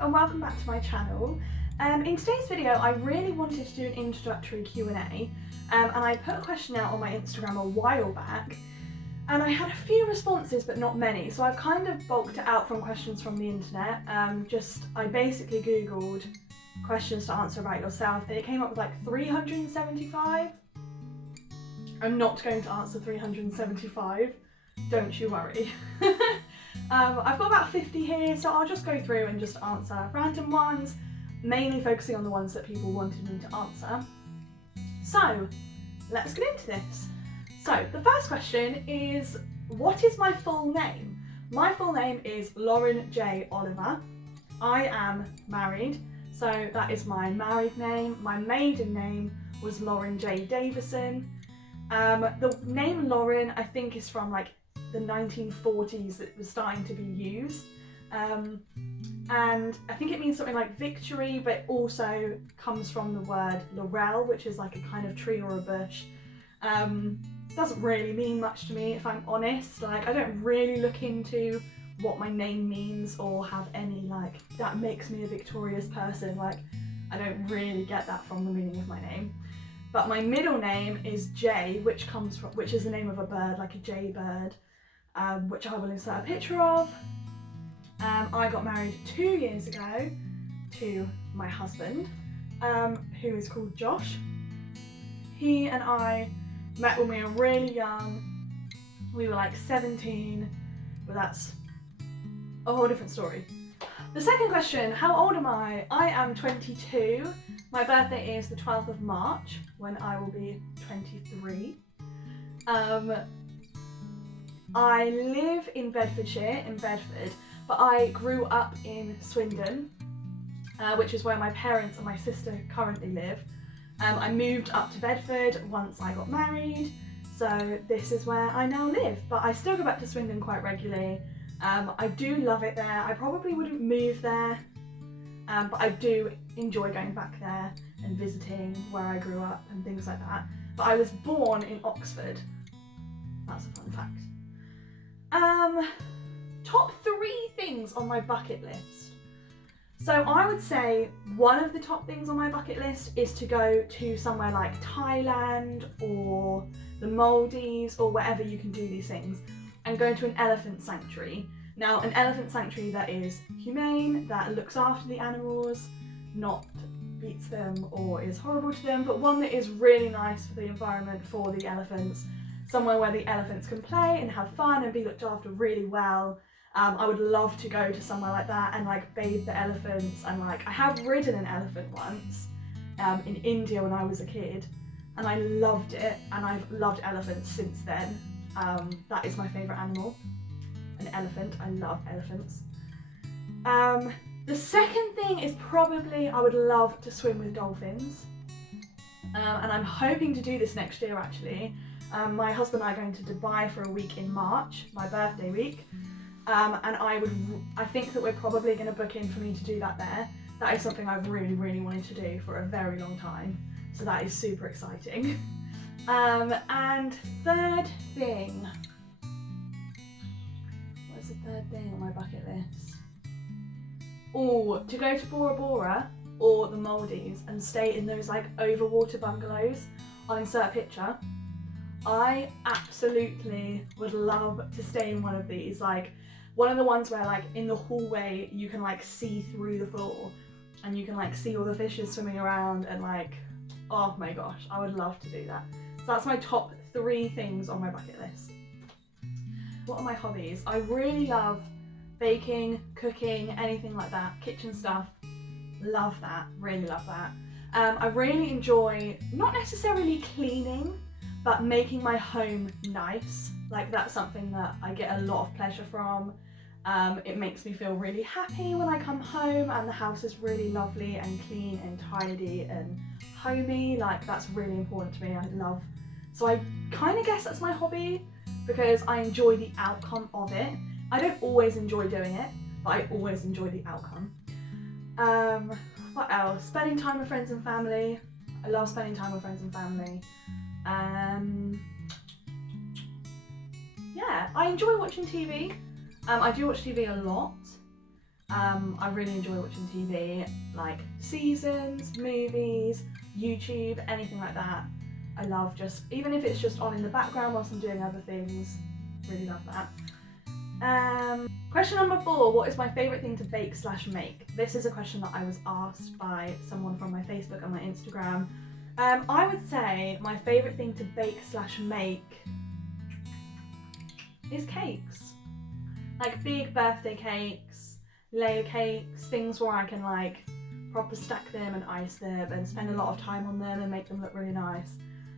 and welcome back to my channel. In today's video I really wanted to do an introductory Q&A and I put a question out on my Instagram a while back and I had a few responses but not many, so I've kind of bulked it out from questions from the internet. I basically googled questions to answer about yourself and it came up with like 375. I'm not going to answer 375, don't you worry. I've got about 50 here, so I'll just go through and just answer random ones, mainly focusing on the ones that people wanted me to answer. So let's get into this. So the first question is, what is my full name? My full name is Lauren J. Oliver. I am married, so that is my married name. My maiden name was Lauren J. Davison. The name Lauren I think is from like the 1940s that was starting to be used, and I think it means something like victory, but it also comes from the word laurel, which is like a kind of tree or a bush. Doesn't really mean much to me, if I'm honest. Like, I don't really look into what my name means or have any like that makes me a victorious person. Like, I don't really get that from the meaning of my name. But my middle name is Jay, which is the name of a bird, like a jay bird, which I will insert a picture of. I got married 2 years ago to my husband, who is called Josh. He and I met when we were really young. We were like 17, but that's a whole different story. The second question, how old am I? I am 22. My birthday is the 12th of March, when I will be 23. I live in Bedfordshire, in Bedford, but I grew up in Swindon, which is where my parents and my sister currently live. I moved up to Bedford once I got married, so this is where I now live, but I still go back to Swindon quite regularly. I do love it there. I probably wouldn't move there, but I do enjoy going back there and visiting where I grew up and things like that. But I was born in Oxford. That's a fun fact. Top 3 things on my bucket list. So I would say one of the top things on my bucket list is to go to somewhere like Thailand or the Maldives or wherever you can do these things and go to an elephant sanctuary. Now, an elephant sanctuary that is humane, that looks after the animals, not beats them or is horrible to them, but one that is really nice for the environment, for the elephants, somewhere where the elephants can play and have fun and be looked after really well. I would love to go to somewhere like that and like bathe the elephants, and like I have ridden an elephant once in India when I was a kid and I loved it, and I've loved elephants since then. That is my favourite animal, an elephant. I love elephants. The second thing is probably I would love to swim with dolphins, and I'm hoping to do this next year actually. My husband and I are going to Dubai for a week in March, my birthday week, and I think that we're probably going to book in for me to do that there. That is something I've really wanted to do for a very long time, so that is super exciting. And third thing, what's the third thing on my bucket list? Oh, to go to Bora Bora or the Maldives and stay in those like overwater bungalows. I'll insert a picture. I absolutely would love to stay in one of these, like one of the ones where like in the hallway you can like see through the floor and you can like see all the fishes swimming around, and like, oh my gosh, I would love to do that. So that's my top 3 things on my bucket list. What are my hobbies? I really love baking, cooking, anything like that, kitchen stuff. Love that, really love that. I really enjoy not necessarily cleaning, but making my home nice. Like, that's something that I get a lot of pleasure from. It makes me feel really happy when I come home and the house is really lovely and clean and tidy and homey. Like, that's really important to me. So I kind of guess that's my hobby because I enjoy the outcome of it. I don't always enjoy doing it, but I always enjoy the outcome. What else? Spending time with friends and family. I love spending time with friends and family. Yeah, I enjoy watching TV. I do watch TV a lot. I really enjoy watching TV, like seasons, movies, YouTube, anything like that. I love just, even if it's just on in the background whilst I'm doing other things, really love that. Question number 4, what is my favourite thing to bake / make? This is a question that I was asked by someone from my Facebook and my Instagram. I would say my favourite thing to bake / make is cakes. Like big birthday cakes, layer cakes, things where I can like proper stack them and ice them and spend a lot of time on them and make them look really nice.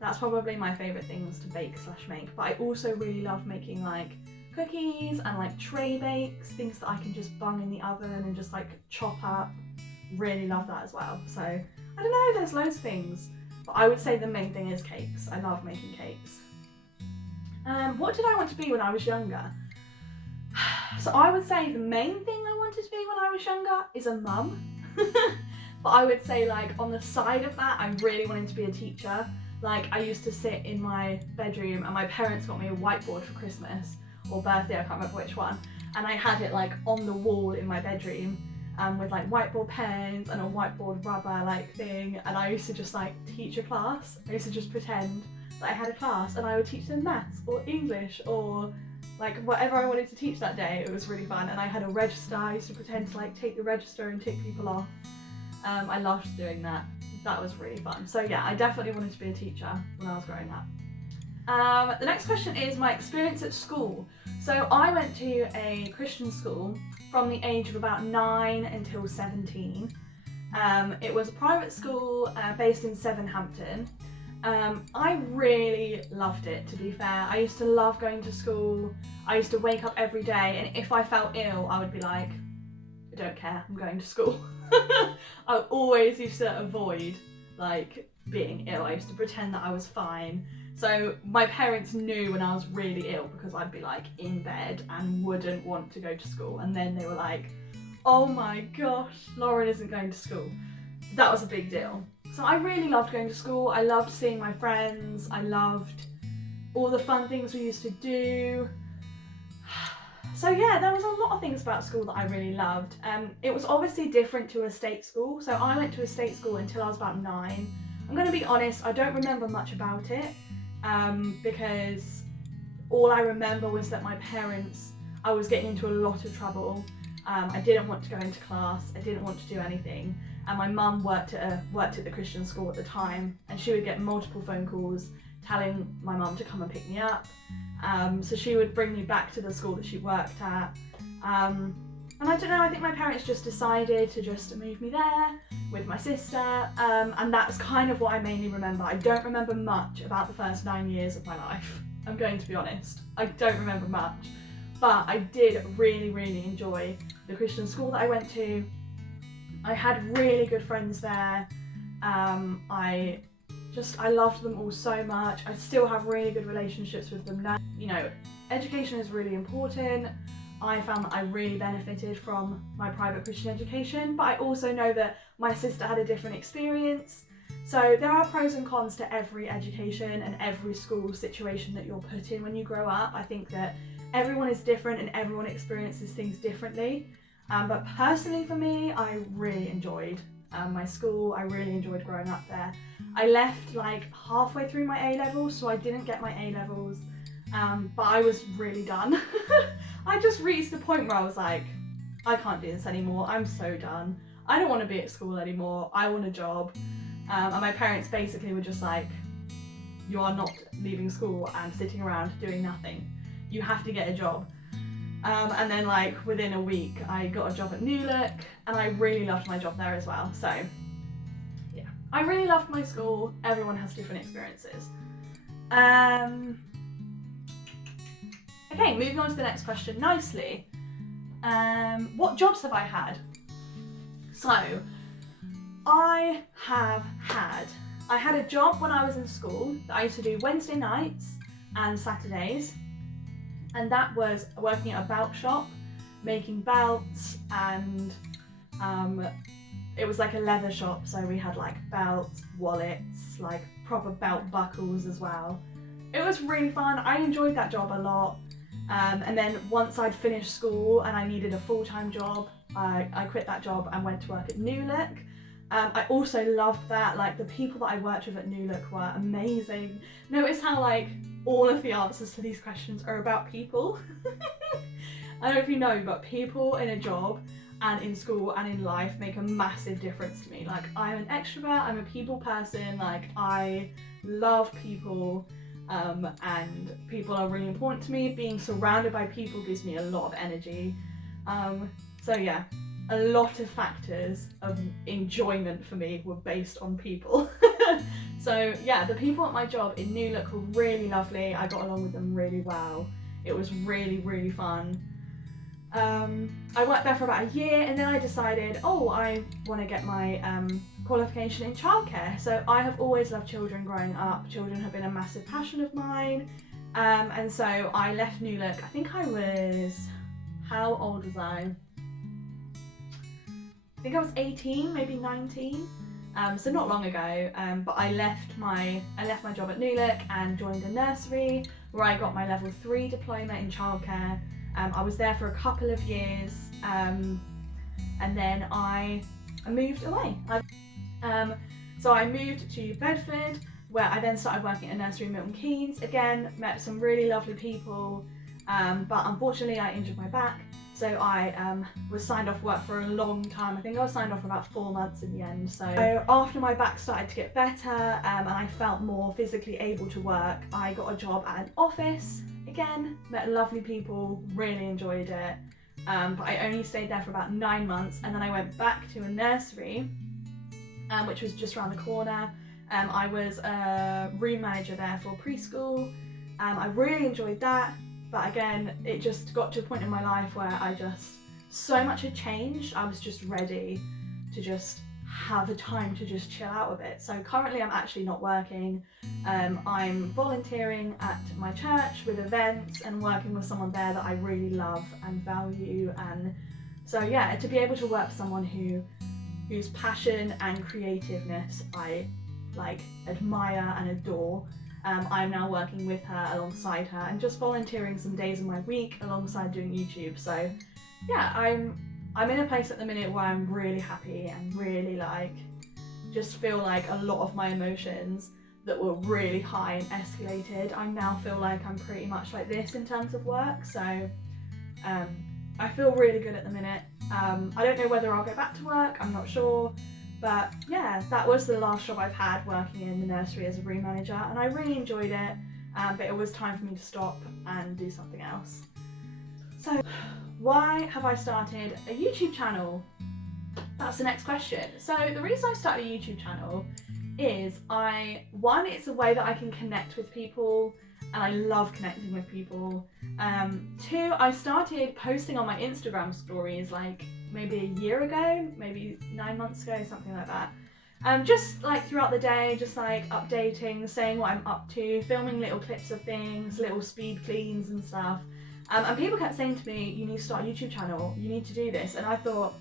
That's probably my favourite things to bake / make. But I also really love making like cookies and like tray bakes, things that I can just bung in the oven and just like chop up. Really love that as well. So I don't know, there's loads of things, but I would say the main thing is cakes. I love making cakes. What did I want to be when I was younger? So I would say the main thing I wanted to be when I was younger is a mum. But I would say like on the side of that, I really wanted to be a teacher. Like I used to sit in my bedroom and my parents got me a whiteboard for Christmas or birthday, I can't remember which one. And I had it like on the wall in my bedroom with like whiteboard pens and a whiteboard rubber like thing. And I used to just like teach a class. I used to just pretend that I had a class and I would teach them maths or English or like whatever I wanted to teach that day. It was really fun. And I had a register. I used to pretend to like take the register and tick people off. I loved doing that. That was really fun. So yeah, I definitely wanted to be a teacher when I was growing up. The next question is my experience at school. So I went to a Christian school from the age of about 9 until 17. It was a private school based in Southampton. I really loved it, to be fair. I used to love going to school. I used to wake up every day, and if I felt ill, I would be like, I don't care, I'm going to school. I always used to avoid like being ill. I used to pretend that I was fine. So my parents knew when I was really ill because I'd be like in bed and wouldn't want to go to school. And then they were like, oh my gosh, Lauren isn't going to school. That was a big deal. So I really loved going to school. I loved seeing my friends. I loved all the fun things we used to do. So yeah, there was a lot of things about school that I really loved. It was obviously different to a state school. So I went to a state school until I was about 9. I'm going to be honest, I don't remember much about it because all I remember was that my parents, I was getting into a lot of trouble. I didn't want to go into class. I didn't want to do anything. And my mum worked at the Christian school at the time, and she would get multiple phone calls telling my mum to come and pick me up. So she would bring me back to the school that she worked at. And I don't know, I think my parents just decided to just move me there with my sister. And that's kind of what I mainly remember. I don't remember much about the first 9 years of my life. I'm going to be honest. I don't remember much. But I did really, really enjoy the Christian school that I went to. I had really good friends there. I loved them all so much. I still have really good relationships with them now. You know, education is really important. I found that I really benefited from my private Christian education, but I also know that my sister had a different experience. So there are pros and cons to every education and every school situation that you're put in when you grow up. I think that everyone is different and everyone experiences things differently. But personally for me, I really enjoyed my school. I really enjoyed growing up there. I left like halfway through my A-levels, so I didn't get my A-levels, but I was really done. I just reached the point where I was like, I can't do this anymore. I'm so done. I don't want to be at school anymore. I want a job. And my parents basically were just like, you are not leaving school and sitting around doing nothing. You have to get a job. And then like within a week I got a job at New Look, and I really loved my job there as well. So yeah, I really loved my school. Everyone has different experiences. Okay, moving on to the next question nicely. What jobs have I had? So I had a job when I was in school that I used to do Wednesday nights and Saturdays. And that was working at a belt shop, making belts, and it was like a leather shop, so we had like belts, wallets, like proper belt buckles as well. It was really fun. I enjoyed that job a lot. And then once I'd finished school and I needed a full-time job, I quit that job and went to work at New Look. I also loved that, like the people that I worked with at New Look were amazing. Notice how like all of the answers to these questions are about people. I don't know if you know, but people in a job and in school and in life make a massive difference to me. Like I'm an extrovert, I'm a people person, like I love people, and people are really important to me. Being surrounded by people gives me a lot of energy. So yeah, a lot of factors of enjoyment for me were based on people. So yeah, the people at my job in New Look were really lovely. I got along with them really well. It was really, really fun. I worked there for about a year, and then I decided, oh, I want to get my qualification in childcare. So I have always loved children growing up. Children have been a massive passion of mine. And so I left New Look. I think I was, how old was I? I think I was 18, maybe 19. So not long ago, but I left my job at New Look and joined a nursery where I got my level 3 diploma in childcare. I was there for a couple of years, and then I moved away. So I moved to Bedford, where I then started working at a nursery in Milton Keynes. Again, met some really lovely people, but unfortunately I injured my back. So I was signed off work for a long time. I think I was signed off for about 4 months in the end. So after my back started to get better, and I felt more physically able to work, I got a job at an office. Again, met lovely people, really enjoyed it. But I only stayed there for about 9 months, and then I went back to a nursery, which was just around the corner. I was a room manager there for preschool. I really enjoyed that. But again, it just got to a point in my life where so much had changed. I was just ready to just have a time to just chill out a bit. So currently I'm actually not working. I'm volunteering at my church with events and working with someone there that I really love and value. And so yeah, to be able to work with someone whose passion and creativeness I like admire and adore. I'm now working with her, alongside her, and just volunteering some days of my week alongside doing YouTube. So yeah, I'm in a place at the minute where I'm really happy and really just feel like a lot of my emotions that were really high and escalated, I now feel like I'm pretty much like this in terms of work. So I feel really good at the minute. I don't know whether I'll go back to work, I'm not sure. But yeah, that was the last job I've had, working in the nursery as a room manager, and I really enjoyed it, but it was time for me to stop and do something else. So why have I started a YouTube channel? That's the next question. So the reason I started a YouTube channel is one, it's a way that I can connect with people, and I love connecting with people. Two, I started posting on my Instagram stories like maybe a year ago, maybe 9 months ago, something like that. Just like throughout the day, just like updating, saying what I'm up to, filming little clips of things, little speed cleans and stuff. And people kept saying to me, you need to start a YouTube channel, you need to do this. And I thought,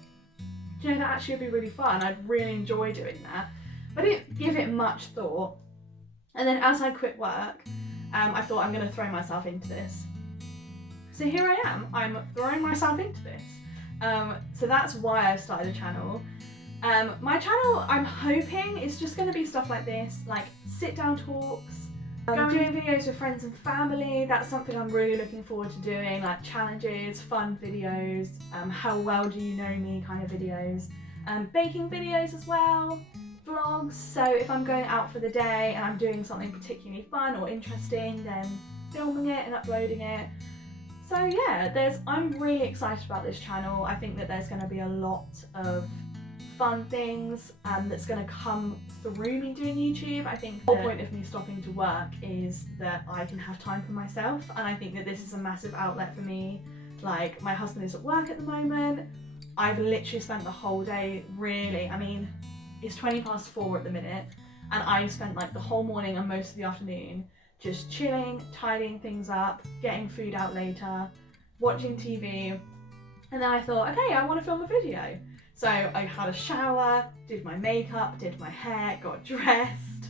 you know, that actually would be really fun. I'd really enjoy doing that. But I didn't give it much thought. And then as I quit work, I thought, I'm gonna throw myself into this. So here I am, I'm throwing myself into this. So that's why I started a channel. My channel, I'm hoping, is just going to be stuff like this, like sit down talks, doing videos with friends and family. That's something I'm really looking forward to doing, like challenges, fun videos, how well do you know me kind of videos, baking videos as well, vlogs. So if I'm going out for the day and I'm doing something particularly fun or interesting, then filming it and uploading it. So yeah, I'm really excited about this channel. I think that there's going to be a lot of fun things that's going to come through me doing YouTube. I think the whole point of me stopping to work is that I can have time for myself, and I think that this is a massive outlet for me. Like, my husband is at work at the moment. I've literally spent the whole day, really, I mean, it's 4:20 at the minute, and I spent like the whole morning and most of the afternoon just chilling, tidying things up, getting food out later, watching TV, and then I thought, okay, I want to film a video. So I had a shower, did my makeup, did my hair, got dressed,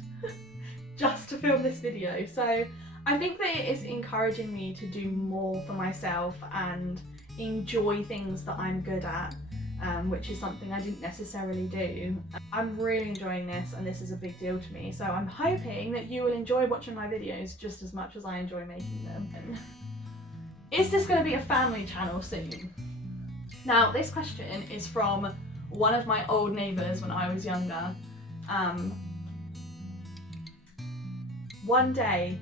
just to film this video. So I think that it is encouraging me to do more for myself and enjoy things that I'm good at. which is something I didn't necessarily do. I'm really enjoying this, and this is a big deal to me, so I'm hoping that you will enjoy watching my videos just as much as I enjoy making them. Is this going to be a family channel soon? Now, this question is from one of my old neighbours when I was younger. One day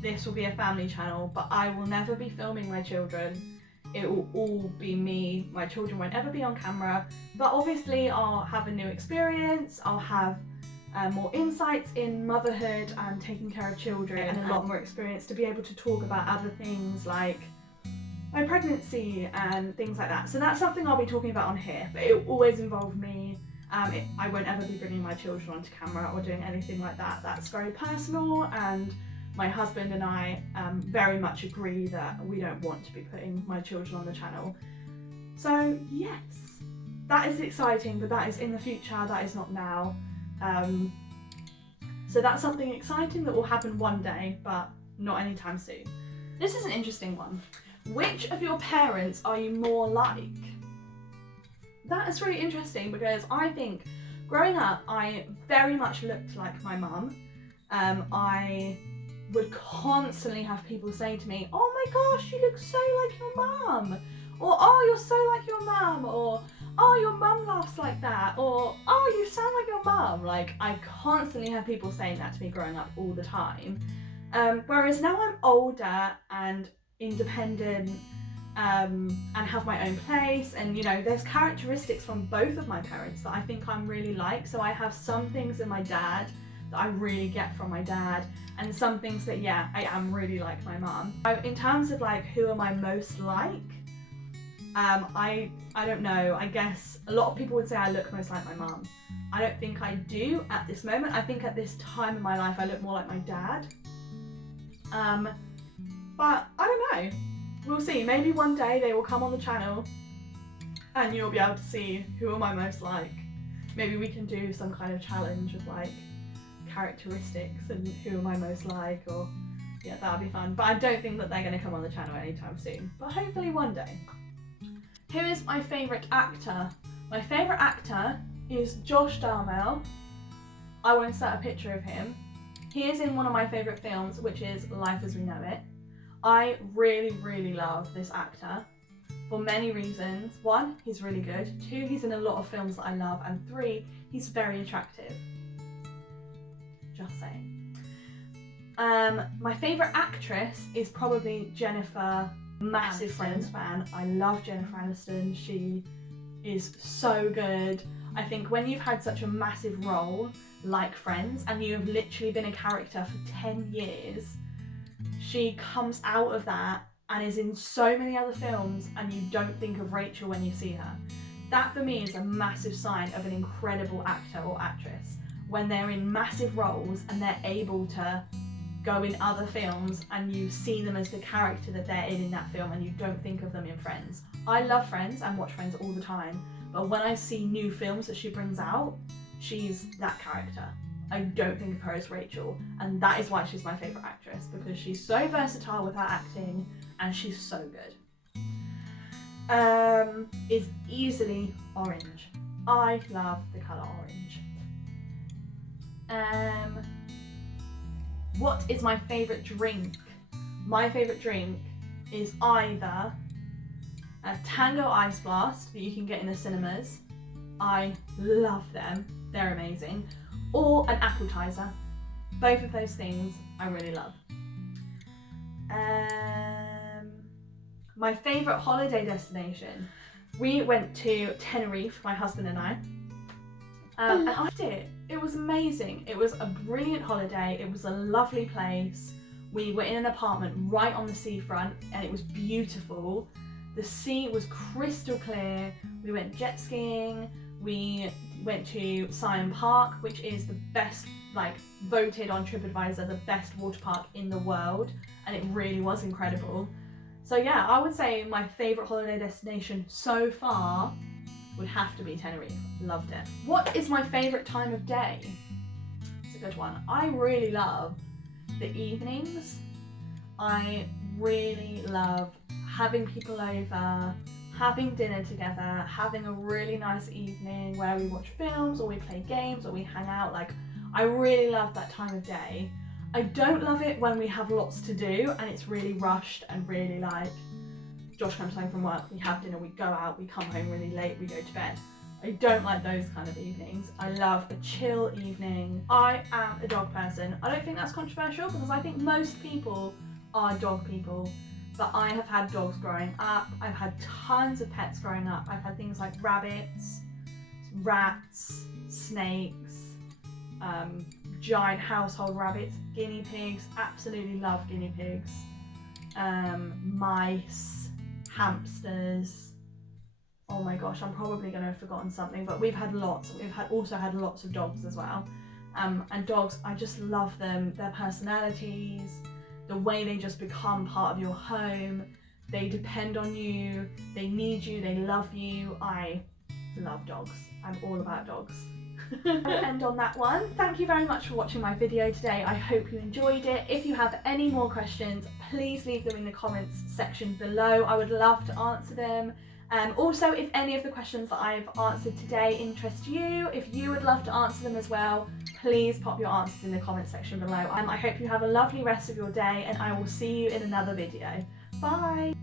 this will be a family channel, but I will never be filming my children. It will all be me. My children won't ever be on camera, but obviously I'll have a new experience. I'll have more insights in motherhood and taking care of children, and a lot more experience to be able to talk about other things like my pregnancy and things like that. So that's something I'll be talking about on here, but it will always involve me. I won't ever be bringing my children onto camera or doing anything like that. That's very personal, and my husband and I very much agree that we don't want to be putting my children on the channel. So yes, that is exciting, but that is in the future, that is not now. So that's something exciting that will happen one day, but not anytime soon. This is an interesting one. Which of your parents are you more like? That is really interesting, because I think growing up I very much looked like my mum. I would constantly have people say to me, "Oh my gosh, you look so like your mum," or "Oh, you're so like your mum," or "Oh, your mum laughs like that," or "Oh, you sound like your mum." Like, I constantly have people saying that to me growing up all the time. Whereas now I'm older and independent and have my own place, and you know, there's characteristics from both of my parents that I think I'm really like. So I have some things in my dad that I really get from my dad, and some things that, yeah, I am really like my mum. In terms of like who am I most like, I don't know. I guess a lot of people would say I look most like my mum. I don't think I do at this moment. I think at this time in my life I look more like my dad. But I don't know. We'll see. Maybe one day they will come on the channel and you'll be able to see who am I most like. Maybe we can do some kind of challenge of like characteristics and who am I most like, or yeah, that would be fun. But I don't think that they're going to come on the channel anytime soon, but hopefully one day. Who is my favourite actor? My favourite actor is Josh Darmel. I won't set a picture of him. He is in one of my favourite films, which is Life as We Know It. I really, really love this actor for many reasons. 1, he's really good. 2, he's in a lot of films that I love. And 3, he's very attractive. Just saying. My favourite actress is probably Jennifer. Massive Friends fan. I love Jennifer Aniston. She is so good. I think when you've had such a massive role like Friends and you have literally been a character for 10 years, she comes out of that and is in so many other films and you don't think of Rachel when you see her. That for me is a massive sign of an incredible actor or actress, when they're in massive roles and they're able to go in other films and you see them as the character that they're in that film and you don't think of them in Friends. I love Friends and watch Friends all the time, but when I see new films that she brings out, she's that character. I don't think of her as Rachel, and that is why she's my favourite actress, because she's so versatile with her acting and she's so good. Is easily orange. I love the colour orange. What is my favourite drink? My favourite drink is either a Tango Ice Blast that you can get in the cinemas. I love them, they're amazing. Or an appetizer. Both of those things I really love. My favourite holiday destination. We went to Tenerife, my husband and I. And I loved it. It was amazing. It was a brilliant holiday. It was a lovely place. We were in an apartment right on the seafront and it was beautiful. The sea was crystal clear. We went jet skiing. We went to Scion Park, which is the best, like, voted on TripAdvisor, the best water park in the world. And it really was incredible. So yeah, I would say my favourite holiday destination so far would have to be Tenerife. Loved it. What is my favourite time of day? It's a good one. I really love the evenings. I really love having people over, having dinner together, having a really nice evening where we watch films or we play games or we hang out. Like, I really love that time of day. I don't love it when we have lots to do and it's really rushed and really like, Josh comes home from work, we have dinner, we go out, we come home really late, we go to bed. I don't like those kind of evenings. I love a chill evening. I am a dog person. I don't think that's controversial because I think most people are dog people, but I have had dogs growing up. I've had tons of pets growing up. I've had things like rabbits, rats, snakes, giant household rabbits, guinea pigs, absolutely love guinea pigs, mice, hamsters. Oh my gosh, I'm probably going to have forgotten something, but we've had lots. We've also had lots of dogs as well. And dogs, I just love them, their personalities, the way they just become part of your home. They depend on you, they need you, they love you. I love dogs. I'm all about dogs. I'll end on that one. Thank you very much for watching my video today. I hope you enjoyed it. If you have any more questions, please leave them in the comments section below. I would love to answer them. Also, if any of the questions that I've answered today interest you, if you would love to answer them as well, please pop your answers in the comments section below. I hope you have a lovely rest of your day and I will see you in another video. Bye!